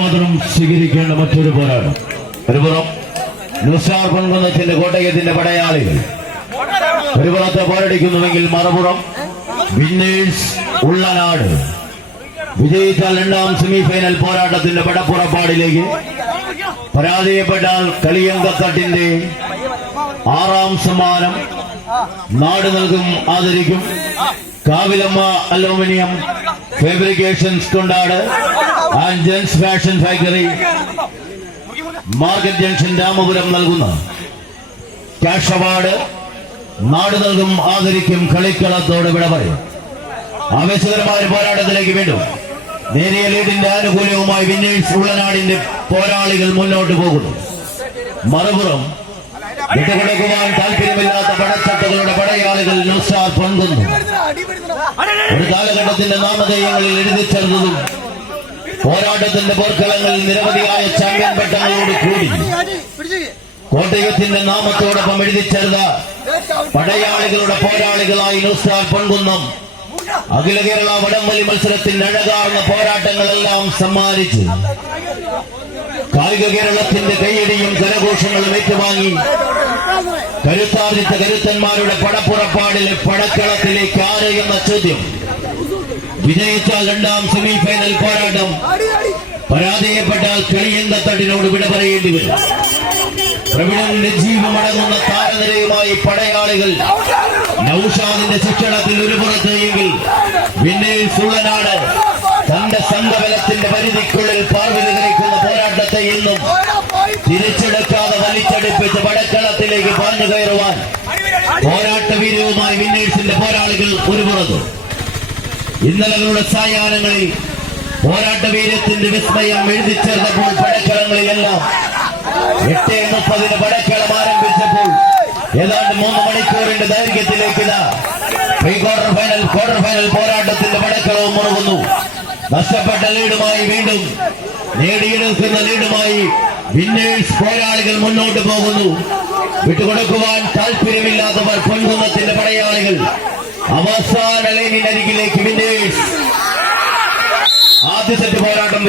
മാത്രം സ്വീകരിക്കേണ്ട മറ്റൊരു പോരാട്ടം. ഒരുപുറം നുസാർ പൊൻകുന്നത്തിന്റെ കോട്ടയത്തിന്റെ പടയാളികൾ ഒരു പുറത്ത് പോരടിക്കുന്നുവെങ്കിൽ മറുപുറം വിന്നേഴ്സ് ഉള്ളനാട് വിജയിച്ചാൽ രണ്ടാം സെമിഫൈനൽ പോരാട്ടത്തിന്റെ പടപ്പുറപ്പാടിലേക്ക്, പരാജയപ്പെട്ടാൽ കളിയങ്കത്തട്ടിന്റെ 6ാം സമ്മാനം നാട് നൽകും, ആദരിക്കും. Kavilamma aluminium fabrications Kondad and gents fashion factory market junction Ramapuram നൽകുന്ന ക്യാഷ് അവാർഡ് നാട് നൽകും, ആദരിക്കും. കളിക്കളത്തോട് വിട പറയും. ആവേശകരമായ പോരാട്ടത്തിലേക്ക് വീണ്ടും നേരിയ ലീഡിന്റെ ആനുകൂല്യവുമായി വിന്നേഴ്സ് ഉള്ളനാടിന്റെ പോരാളികൾ മുന്നോട്ട് പോകുന്നു. മറുപുറം വിട്ടുകൊടുക്കുവാൻ താല്പര്യമില്ലാത്ത പടച്ചട്ടകളുടെ പടയാളികൾ നുസാർ പൊൻകുന്നു. ഒരു കാലഘട്ടത്തിന്റെ നാമധേയങ്ങളിൽ എഴുതി ചേർന്നതും പോരാട്ടത്തിന്റെ പോർക്കളങ്ങളിൽ നിരവധിയായ ചാമ്പ്യൻ പട്ടങ്ങളോട് കൂടി കോട്ടയത്തിന്റെ നാമത്തോടൊപ്പം എഴുതി ചേർന്ന പടയാളികളുടെ പോരാളികളായി നുസാർ പൊൻകുന്നം അഖില കേരള വടംവലി മത്സരത്തിന്റെ അഴകാർന്ന പോരാട്ടങ്ങളെല്ലാം സമ്മാനിച്ചു കായിക കേരളത്തിന്റെ കൈയടിയും കരഘോഷങ്ങളും ഏറ്റുവാങ്ങി കരുത്താർജിച്ച കരുത്തന്മാരുടെ പടപ്പുറപ്പാടിലെ പടക്കളത്തിലേക്ക് ആര് എന്ന ചോദ്യം. വിജയിച്ചാൽ രണ്ടാം സെമിഫൈനൽ പോരാട്ടം, പരാജയപ്പെട്ടാൽ കളിയന്തത്തട്ടിനോട് വിട പറയേണ്ടി വരും. പ്രവീണന്റെ ജീവമടങ്ങുന്ന താരനിരയുമായി പടയാളികൾ നൌഷാദിന്റെ ശിക്ഷണത്തിൽ ഒരു പുറത്ത് എങ്കിൽ വിന്നേഴ്സ് ഉള്ളനാട് തന്റെ സംഘബലത്തിന്റെ പരിധിക്കുള്ളിൽ പാർവതി നിൽക്കുന്ന പോരാട്ടത്തെ ഇന്നും തിരിച്ചെടുക്കാതെ വലിച്ചടുപ്പിച്ച് പടക്കളത്തിലേക്ക് പാഞ്ഞു കയറുവാൻ പോരാട്ട വീര്യവുമായി വിന്നേഴ്സിന്റെ പോരാളികൾ ഒരു പുറത്ത്. ഇന്നലകളുടെ സായാഹ്നങ്ങളിൽ പോരാട്ട വീര്യത്തിന്റെ വിസ്മയം എഴുതി ചേർന്നപ്പോൾ പടക്കളങ്ങളിലെല്ലാം 8:30 പടക്കളം ആരംഭിച്ചപ്പോൾ ഏതാണ്ട് 3 മണിക്കൂറിന്റെ ദൈർഘ്യത്തിലേക്ക് ക്വാർട്ടർ ഫൈനൽ പോരാട്ടത്തിന്റെ പടക്കളവും മുറുകുന്നു. നഷ്ടപ്പെട്ട ലീഡുമായി വീണ്ടും നേടിയെടുക്കുന്ന ലീഡുമായി വിന്നേഴ്സ് പോരാളികൾ മുന്നോട്ട് പോകുന്നു. വിട്ടുകൊടുക്കുവാൻ താല്പര്യമില്ലാത്തവർ പൊൻകുന്നത്തിന്റെ പടയാളികൾ അവസാന ലൈനിനരികിലേക്ക് വിന്നേഴ്സ്. ആദ്യ സെറ്റ് പോരാട്ടം